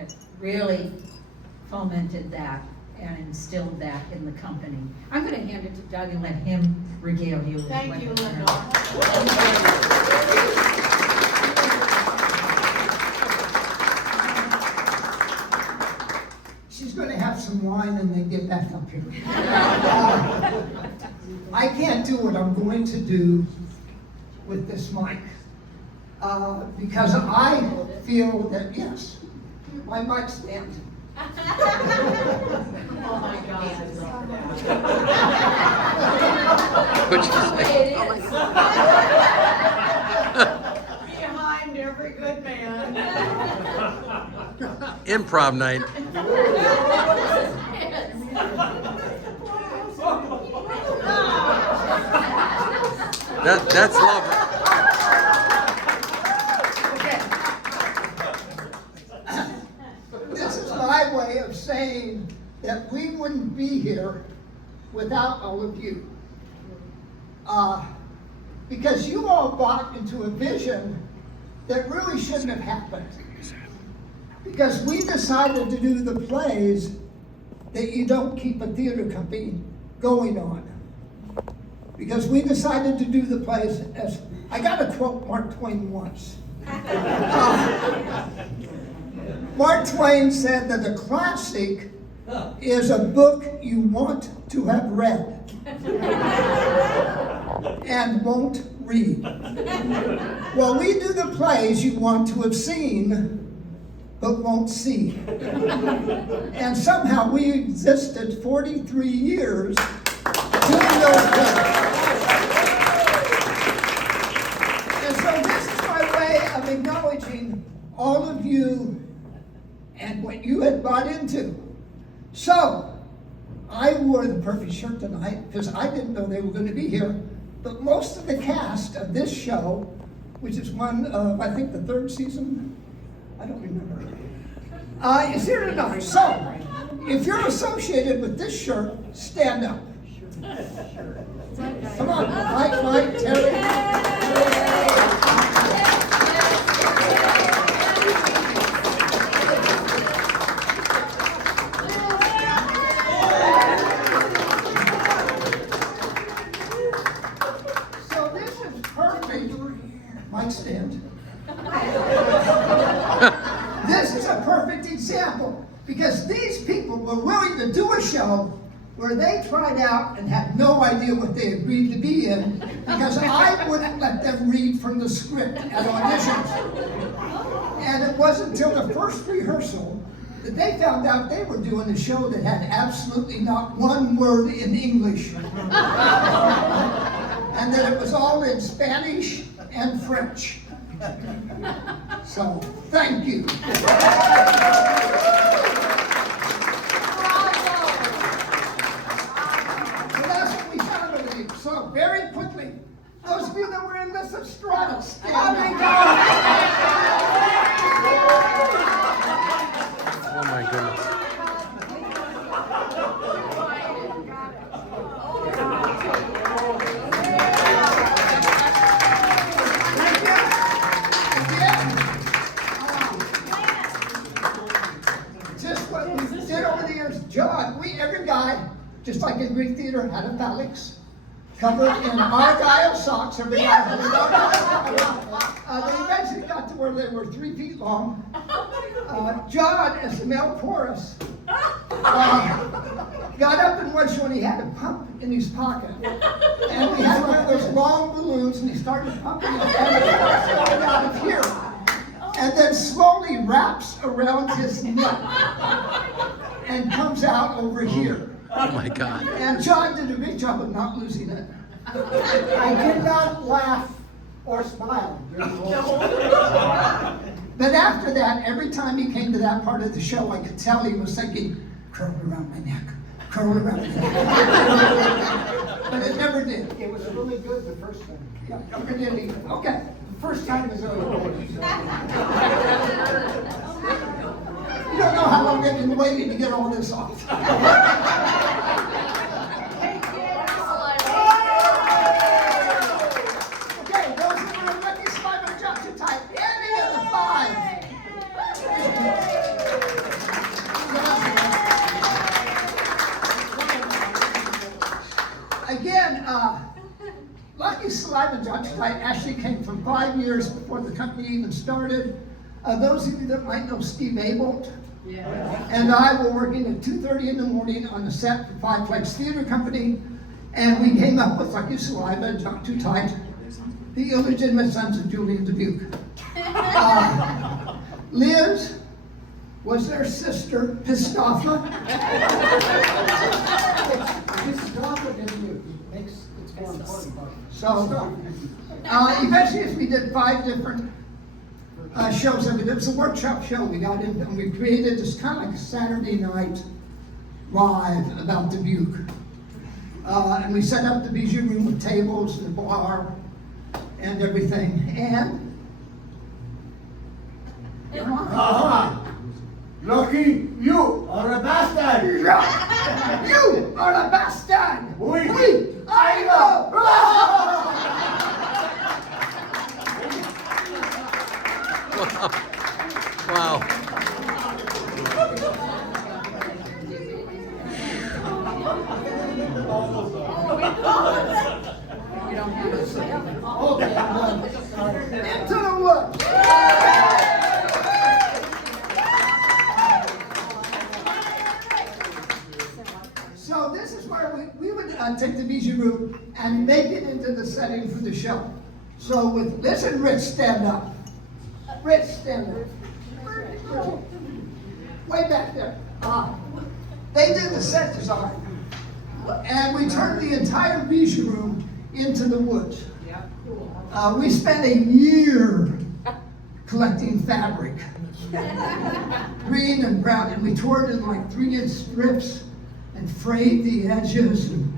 that really fomented that and instilled that in the company. I'm going to hand it to Doug and let him regale you with what Thank you, he learned. Lenore. She's going to have some wine and then get back up here. I can't do what I'm going to do with this mic. Because I feel that, yes, my mic stand. Oh my God. What'd you say? Behind every good man. Improv night. That's love. This is my way of saying that we wouldn't be here without all of you. Because you all bought into a vision that really shouldn't have happened. Because we decided to do the plays that you don't keep a theater company going on. Because we decided to do the plays as, I got to quote Mark Twain once. Mark Twain said that a classic is a book you want to have read and won't read. Well, we do the plays you want to have seen but won't see. And somehow we existed 43 years doing those plays. And so this is my way of acknowledging all of you and what you had bought into. So, I wore the perfect shirt tonight because I didn't know they were going to be here. But most of the cast of this show, which is one of, I think, the third season, I don't remember, is here tonight. So, if you're associated with this shirt, stand up. Come on, Mike, Terry. Mike stand. This is a perfect example because these people were willing to do a show where they tried out and had no idea what they agreed to be in because I wouldn't let them read from the script at auditions. And it wasn't until the first rehearsal that they found out they were doing a show that had absolutely not one word in English. And that it was all in Spanish and French. So, thank you. So that's what we found over here. So, very quickly, those of you that were in this Estrada, stand Oh my goodness. John, every guy, just like in Greek theater, had a phalanx covered in argyle socks. Every guy had an argyle. They eventually got to where they were 3 feet long. John, as the male chorus, got up in one show and he had a pump in his pocket. And he had one of those long balloons and he started pumping it and it started out of here. And then slowly wraps around his neck. And comes out over here. Oh my God. And John did a great job of not losing it. I did not laugh or smile during the whole But after that, every time he came to that part of the show, I could tell he was thinking, curl around my neck, curl around my neck. But it never did. It was really good the first time. Yeah, it didn't even. Okay, the first time was okay. You don't know how long they've been waiting to get all this off. Okay, those who are in Lucky Survivor, drop your type. Any of the 5. Lucky Saliva Dutch Tide actually came from 5 years before the company even started. Those of you that might know Steve Abelt, and I were working at 2:30 in the morning on the set for Five Flags Theater Company, and we came up with Lucky Saliva and Dutch Tide, the illegitimate sons of Julian Dubuque. Liz was their sister, Pistoffa. This is confident in you. It makes it's more important. So, eventually, as we did 5 different shows of it. It was a workshop show. We got in and we created this kind of like a Saturday night live about Dubuque. And we set up the Bijou Room with tables and a bar and everything. And Lucky, you are a bastard! you are a bastard! Oui. I know! Wow. You don't have to say it. Into the woods! So this is where we would take the Bijou Room and make it into the setting for the show. So with Liz and Rich, stand up. Rich, stand up. Way back there. They did the set design. And we turned the entire Bijou Room into the woods. We spent a year collecting fabric. Green and brown, and we tore it in like 3-inch strips and frayed the edges, and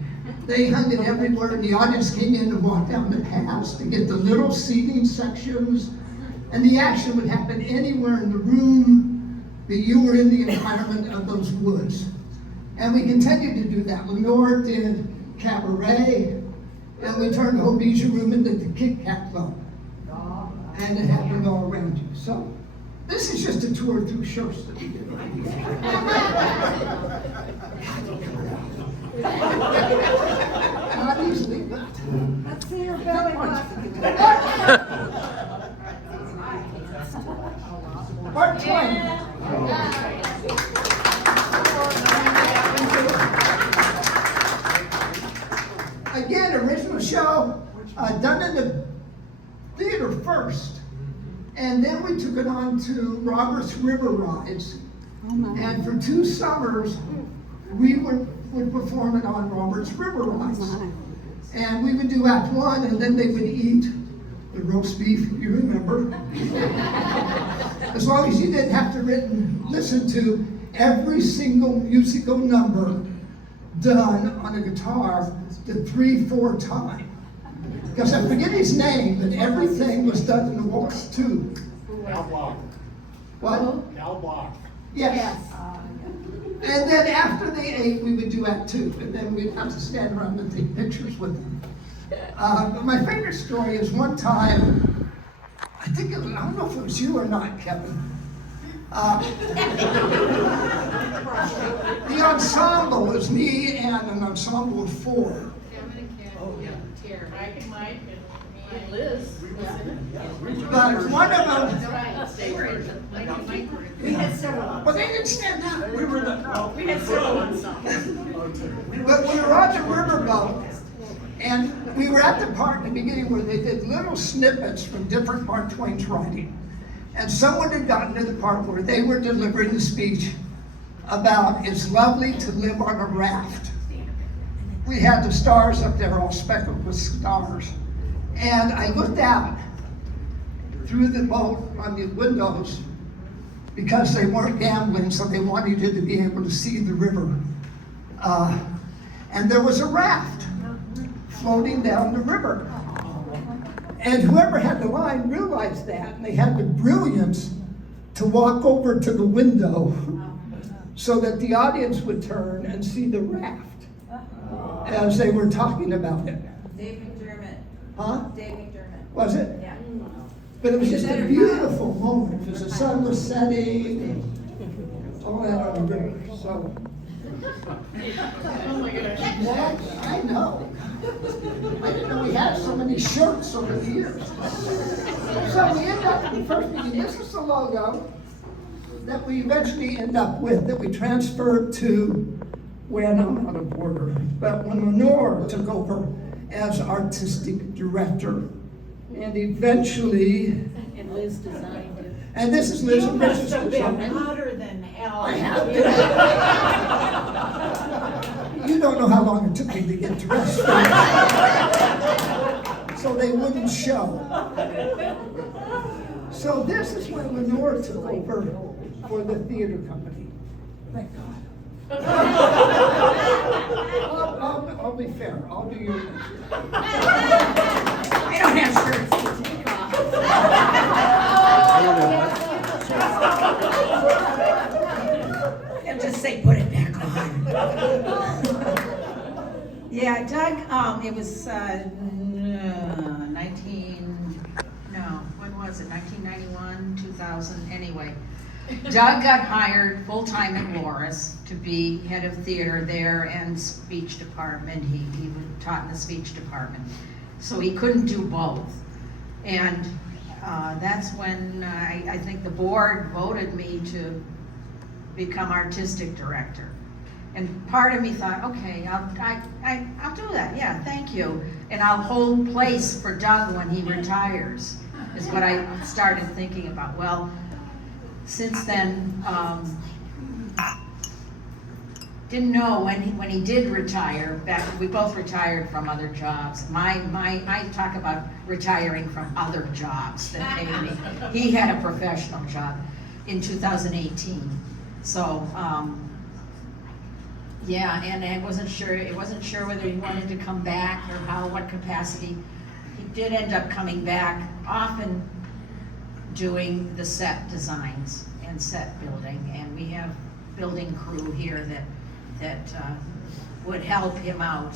they hung it everywhere, and the audience came in and walked down the paths to get the little seating sections, and the action would happen anywhere in the room that you were in the environment of those woods. And we continued to do that. Lenore did cabaret, and we turned the whole Bijou Room into the Kit Kat Club. And it happened all around you. So this is just a tour through shows that we did. Not easily, but. Let's see your belly button. Mark Twain. Again, original show, done in the theater first. And then we took it on to Robert's River Rides. And for 2 summers, we would perform it on Robert's River Rides. And we would do Act 1, and then they would eat the roast beef, you remember. As long as you didn't have to listen to every single musical number done on a guitar the 3-4 times. Because I forget his name, but everything was done in the waltz too. Al Block. What? Al Block. Yes. And then after they ate, we would do Act 2, and then we'd have to stand around and take pictures with them. But my favorite story is one time, I don't know if it was you or not, Kevin. The ensemble was me and an ensemble of 4. Mike and Mike and me and Liz. But one of them, We had several. well, they didn't stand up. We were the. We had several ensembles. But we were on the riverboat, and we were at the part in the beginning where they did little snippets from different Mark Twain's writing. And someone had gotten to the part where they were delivering the speech about it's lovely to live on a raft. We had the stars up there all speckled with stars. And I looked out through the boat on the windows because they weren't gambling, so they wanted you to be able to see the river. And there was a raft floating down the river. And whoever had the line realized that, and they had the brilliance to walk over to the window so that the audience would turn and see the raft as they were talking about it. Dave McDermott. Huh? Dave McDermott. Was it? Yeah. But it was just a beautiful moment because the sun was setting and all that on the river. So, Oh my gosh. I know. I didn't know we had so many shirts over the years. So we end up in the first meeting, this is the logo that we eventually end up with, that we transferred to when I'm out of order. But when Lenore took over as artistic director, and eventually, And Liz designed it. and this is Liz You and must Rich's have been design. hotter than hell. I have been. You don't know how long it took me to get dressed. So they wouldn't show. So this is when Lenore took over for the theater company. Thank God. I'll be fair, I'll do your best. I don't have shirts to take off. And just say, put it back on. Yeah, Doug, it was, 1991, 2000, anyway. Doug got hired full-time at Loris to be head of theater there and speech department. He taught in the speech department. So he couldn't do both. And that's when I think the board voted me to become artistic director. And part of me thought, okay, I'll do that, yeah, thank you. And I'll hold place for Doug when he retires, is what I started thinking about. Well, since then, didn't know when he did retire, we both retired from other jobs. I talk about retiring from other jobs that paid me. He had a professional job in 2018. So, yeah, and it wasn't sure whether he wanted to come back or what capacity. He did end up coming back, often doing the set designs and set building, and we have building crew here that would help him out.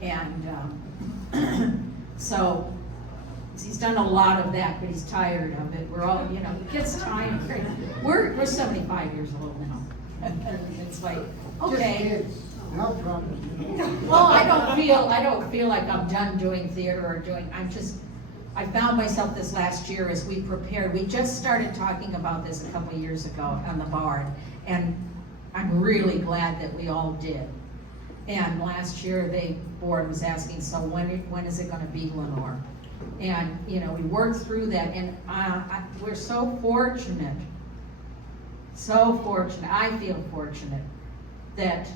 And so he's done a lot of that, but he's tired of it. We're all, he gets tired. We're 75 years old now. It's like, okay. No problem. Well, I don't feel like I'm done doing theater or I found myself this last year as we prepared, we just started talking about this a couple of years ago on the board, and I'm really glad that we all did. And last year, the board was asking, so when is it gonna be, Lenore? And, we worked through that, and we're so fortunate, I feel fortunate, that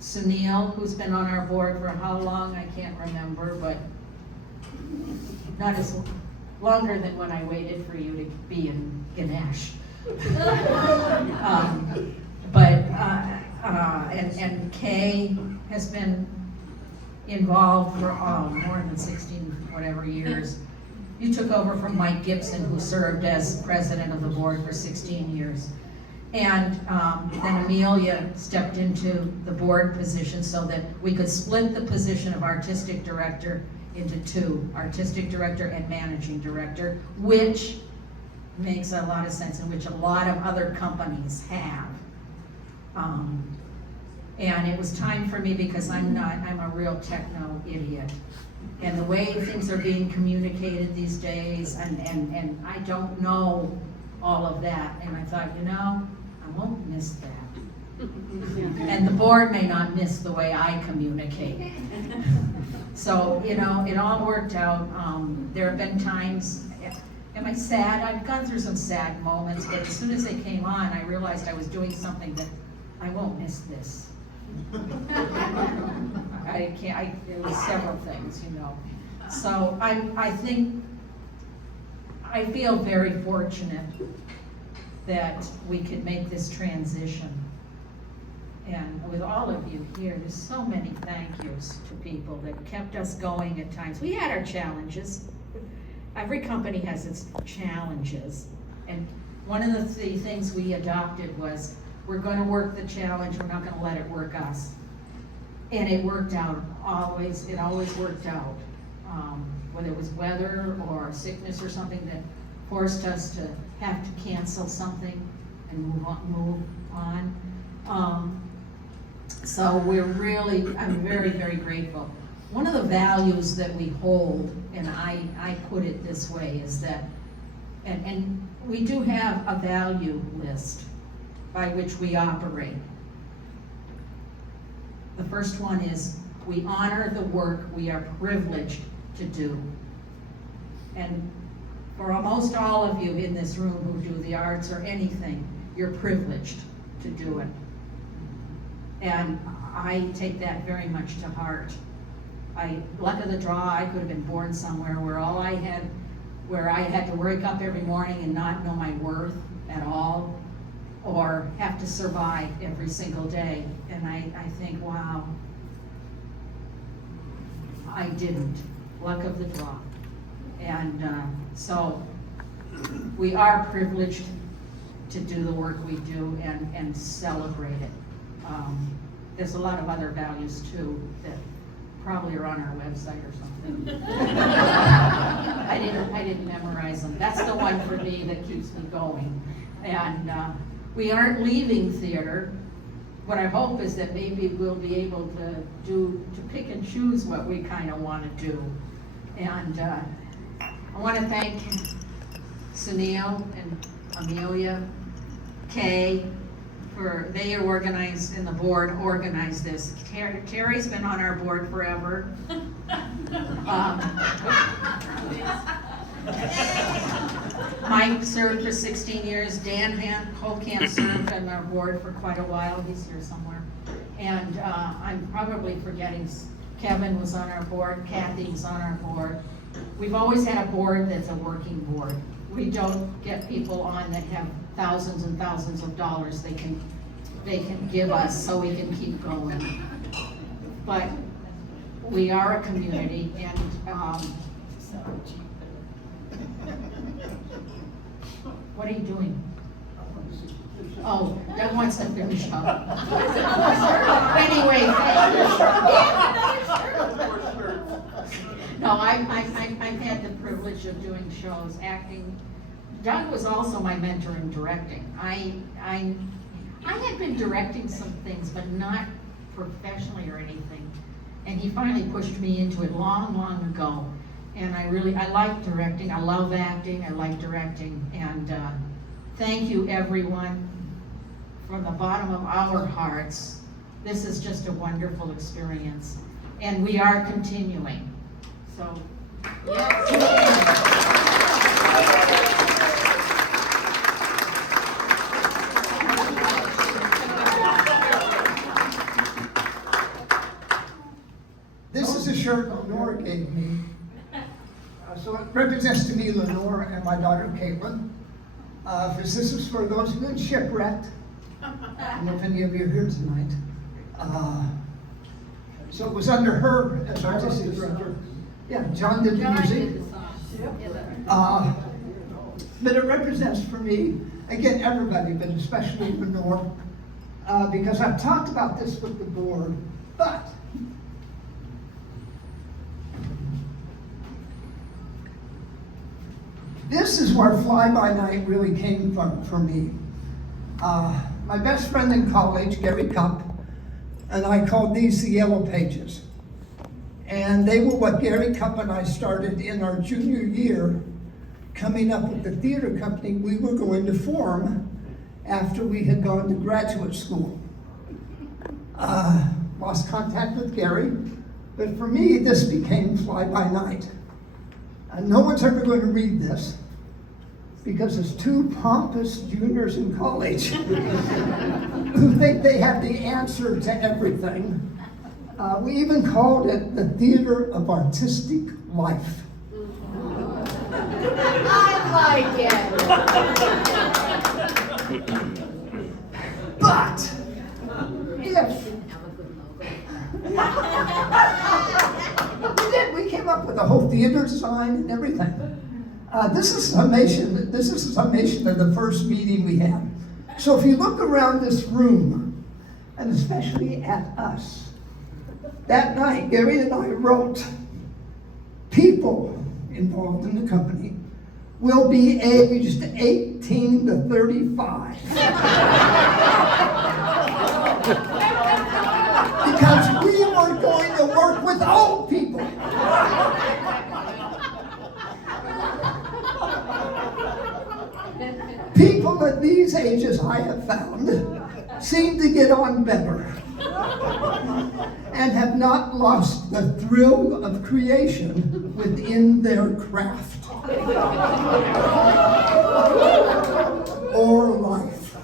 Sunil, who's been on our board for how long, I can't remember, but not as longer than when I waited for you to be in Ganesh. And Kay has been involved for more than 16 whatever years. You took over from Mike Gibson, who served as president of the board for 16 years. And then Amelia stepped into the board position so that we could split the position of artistic director into two, artistic director and managing director, which makes a lot of sense, and which a lot of other companies have. And it was time for me, because I'm a real techno idiot. And the way things are being communicated these days, and I don't know all of that, and I thought, I won't miss that. And the board may not miss the way I communicate. So, it all worked out. There have been times, am I sad? I've gone through some sad moments, but as soon as they came on, I realized I was doing something that I won't miss this. It was several things, So I feel very fortunate that we could make this transition. And with all of you here, there's so many thank yous to people that kept us going at times. We had our challenges. Every company has its challenges. And one of the things we adopted was, we're gonna work the challenge, we're not gonna let it work us. And it worked out, it always worked out. Whether it was weather or sickness or something that forced us to have to cancel something and move on. So I'm very, very grateful one of the values that we hold, and I put it this way, is that, and we do have a value list by which we operate. The first one is, we honor the work we are privileged to do. And for almost all of you in this room who do the arts or anything, you're privileged to do it. And I take that very much to heart. Luck of the draw, I could have been born somewhere where I had to wake up every morning and not know my worth at all, or have to survive every single day. And I think, wow, I didn't. Luck of the draw. And so we are privileged to do the work we do and celebrate it. There's a lot of other values too that probably are on our website or something. I didn't memorize them. That's the one for me that keeps me going. And we aren't leaving theater. What I hope is that maybe we'll be able to pick and choose what we kind of want to do. And I want to thank Sunil and Amelia, Kay, they are organized, and the board organized this. Terry's been on our board forever. Mike served for 16 years. Dan Holkamp served on our board for quite a while. He's here somewhere. And I'm probably forgetting, Kevin was on our board, Kathy was on our board. We've always had a board that's a working board. We don't get people on that have thousands and thousands of dollars they can give us so we can keep going. But we are a community, and what are you doing? Oh, Doug wants to finish up. Anyway, no, I've had the privilege of doing shows, acting. Doug was also my mentor in directing. I had been directing some things, but not professionally or anything. And he finally pushed me into it long, long ago. And I like directing. I love acting. I like directing. And thank you, everyone, from the bottom of our hearts. This is just a wonderful experience. And we are continuing. So, This is a shirt Lenore gave me. So it represents to me Lenore and my daughter Caitlin. This is for those who've been shipwrecked. I don't know if any of you are here tonight. So it was under her as artistic director. Yeah, John did the music. But it represents for me, again, everybody, but especially Lenore, because I've talked about this with the board, but this is where fly-by-night really came from for me. My best friend in college, Gary Cupp, and I called these the Yellow Pages. And they were what Gary Cupp and I started in our junior year, coming up with the theater company we were going to form after we had gone to graduate school. Lost contact with Gary, but for me, this became Fly-by-Night. No one's ever going to read this because it's two pompous juniors in college who think they have the answer to everything. We even called it the Theater of Artistic Life. I like it. But if we came up with the whole theater design and everything. This is a summation of the first meeting we had. So if you look around this room, and especially at us, that night Gary and I wrote, people involved in the company will be aged 18 to 35. Because we were going to work with old people. people. People at these ages, I have found, seem to get on better and have not lost the thrill of creation within their craft or life.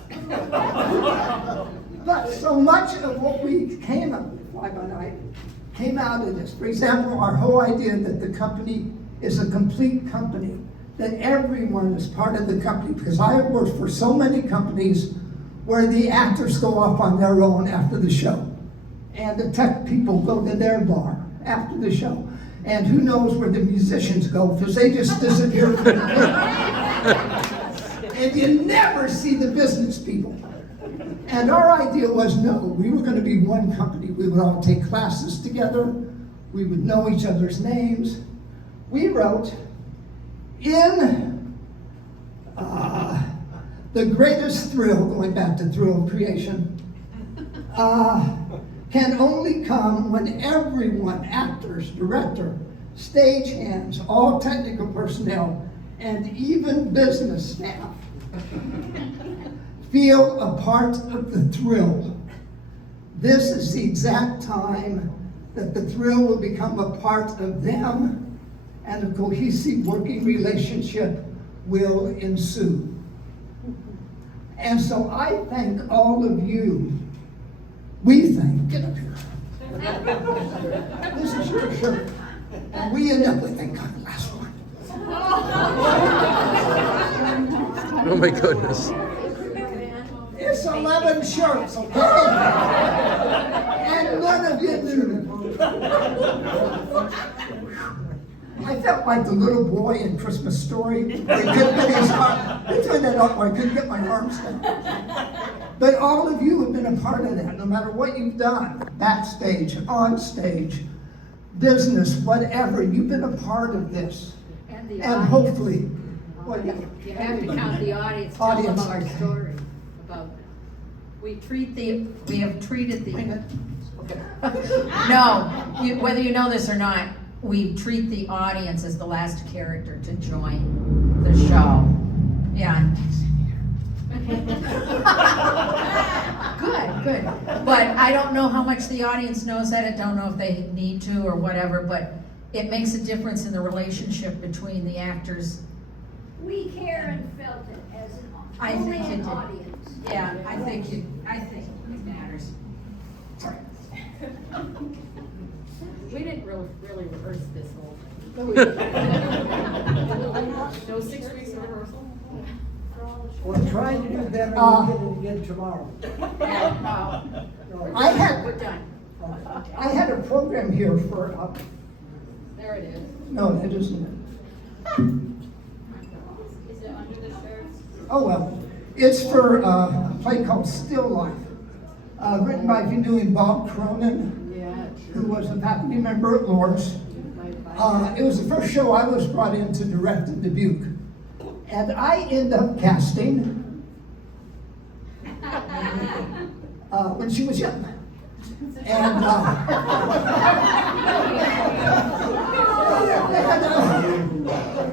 But so much of what we came up with, came out of this. For example, our whole idea that the company is a complete company, that everyone is part of the company, because I have worked for so many companies where the actors go off on their own after the show, and the tech people go to their bar after the show, and who knows where the musicians go, because they just disappear from the and you never see the business people. And our idea was, no, we were going to be one company. We would all take classes together. We would know each other's names. We wrote, in the greatest thrill, going back to thrill of creation, can only come when everyone, actors, director, stagehands, all technical personnel, and even business staff, feel a part of the thrill. This is the exact time that the thrill will become a part of them, and a cohesive working relationship will ensue. And so I thank all of you. We thank, get up here. This is your shirt. And we end up with, thank God, the last one. Oh my goodness. It's 11 shirts, okay? And none of you knew. I felt like the little boy in Christmas Story. They couldn't get his arm. They turned that up, I couldn't get my arms down. But all of you have been a part of that, no matter what you've done, backstage, on stage, business, whatever. You've been a part of this. And the And audience. hopefully, well, yeah. You have to count the audience, tell them our story about them. We have treated the, no, whether you know this or not, we treat the audience as the last character to join the show. Yeah. Good. But I don't know how much the audience knows that. I don't know if they need to or whatever, but it makes a difference in the relationship between the actors. We care and felt it as I only think you an did. audience. Yeah, I think it matters. We didn't really rehearse this whole thing. No 6 weeks of rehearsal? We're trying to do better than we did it again tomorrow. I had, We're done. I had a program here for, There it is. no, it isn't. Is it under the shirts? Oh, well, it's for a play called Still Life, written by, if you knew him, Bob Cronin, Yeah. who was a faculty member at Lourdes. It was the first show I was brought in to direct in Dubuque. And I end up casting when she was young. And,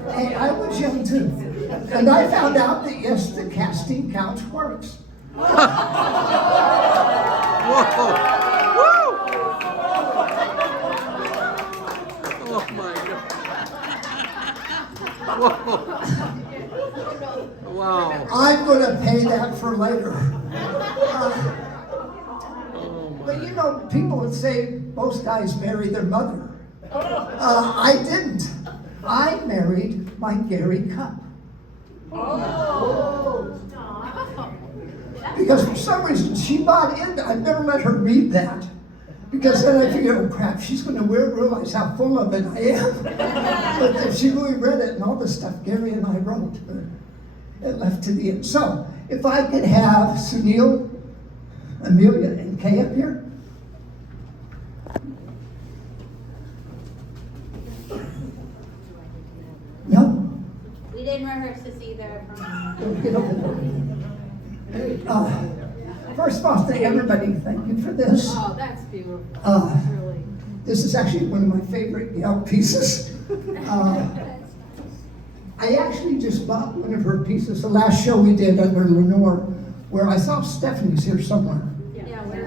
and I was young too. And I found out that yes, the casting couch works. Whoa. Woo. Oh my God. Whoa. Wow. I'm gonna pay that for later. But you know, people would say most guys marry their mother. I didn't. I married my Gary Cup. Because for some reason she bought into, I've never let her read that. Because then I figured, oh crap, she's gonna realize how full of it I am. But if she really read it and all the stuff Gary and I wrote, it left to the end. So, if I could have Sunil, Amelia, and Kay up here. No? We didn't rehearse this either. Get over there. First of all, to everybody, thank you for this. Oh, that's beautiful. Uh, Really. This is actually one of my favorite Gail pieces. I actually just bought one of her pieces, the last show we did under Lenore, where I thought Stephanie's here somewhere. Yeah, where,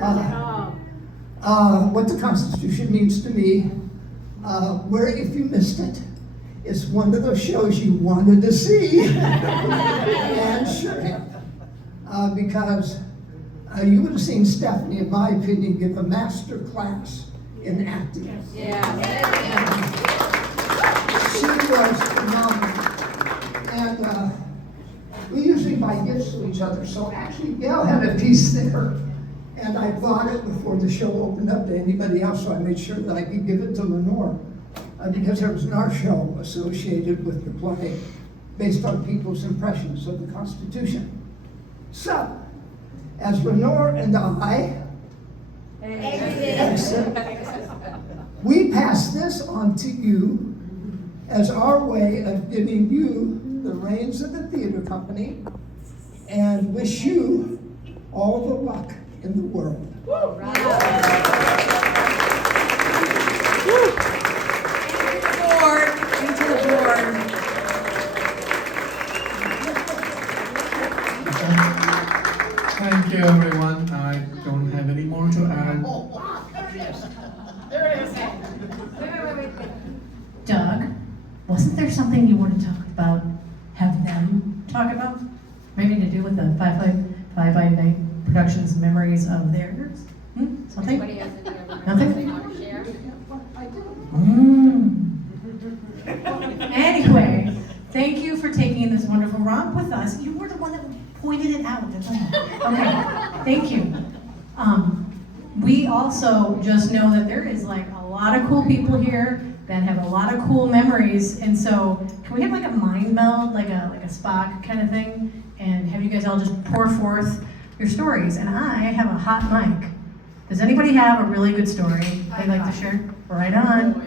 What the Constitution means to me, where if you missed it, it's one of those shows you wanted to see and should have. Because you would have seen Stephanie, in my opinion, give a master class in acting. She was phenomenal. And we usually buy gifts to each other. So actually, Gail had a piece there. And I bought it before the show opened up to anybody else, so I made sure that I could give it to Lenore. Because there was an art show associated with the play based on people's impressions of the Constitution. So, as Lenore and I exit, we pass this on to you as our way of giving you the reins of the theater company and wish you all the luck in the world. Into the board. Thank you, everyone. I don't have any more to add. Doug, wasn't there something you wanted to talk about, have them talk about? Maybe to do with the Five by Night Productions memories of theirs? Something? anybody has any other Nothing? they want to share? Anyway, thank you for taking this wonderful romp with us. You were the one that pointed it out, that's all. Okay, thank you. We also just know that there is like a lot of cool people here that have a lot of cool memories, and so can we have like a mind meld, like a Spock kind of thing, and have you guys all just pour forth your stories? And I have a hot mic. Does anybody have a really good story they'd like to share? Right on.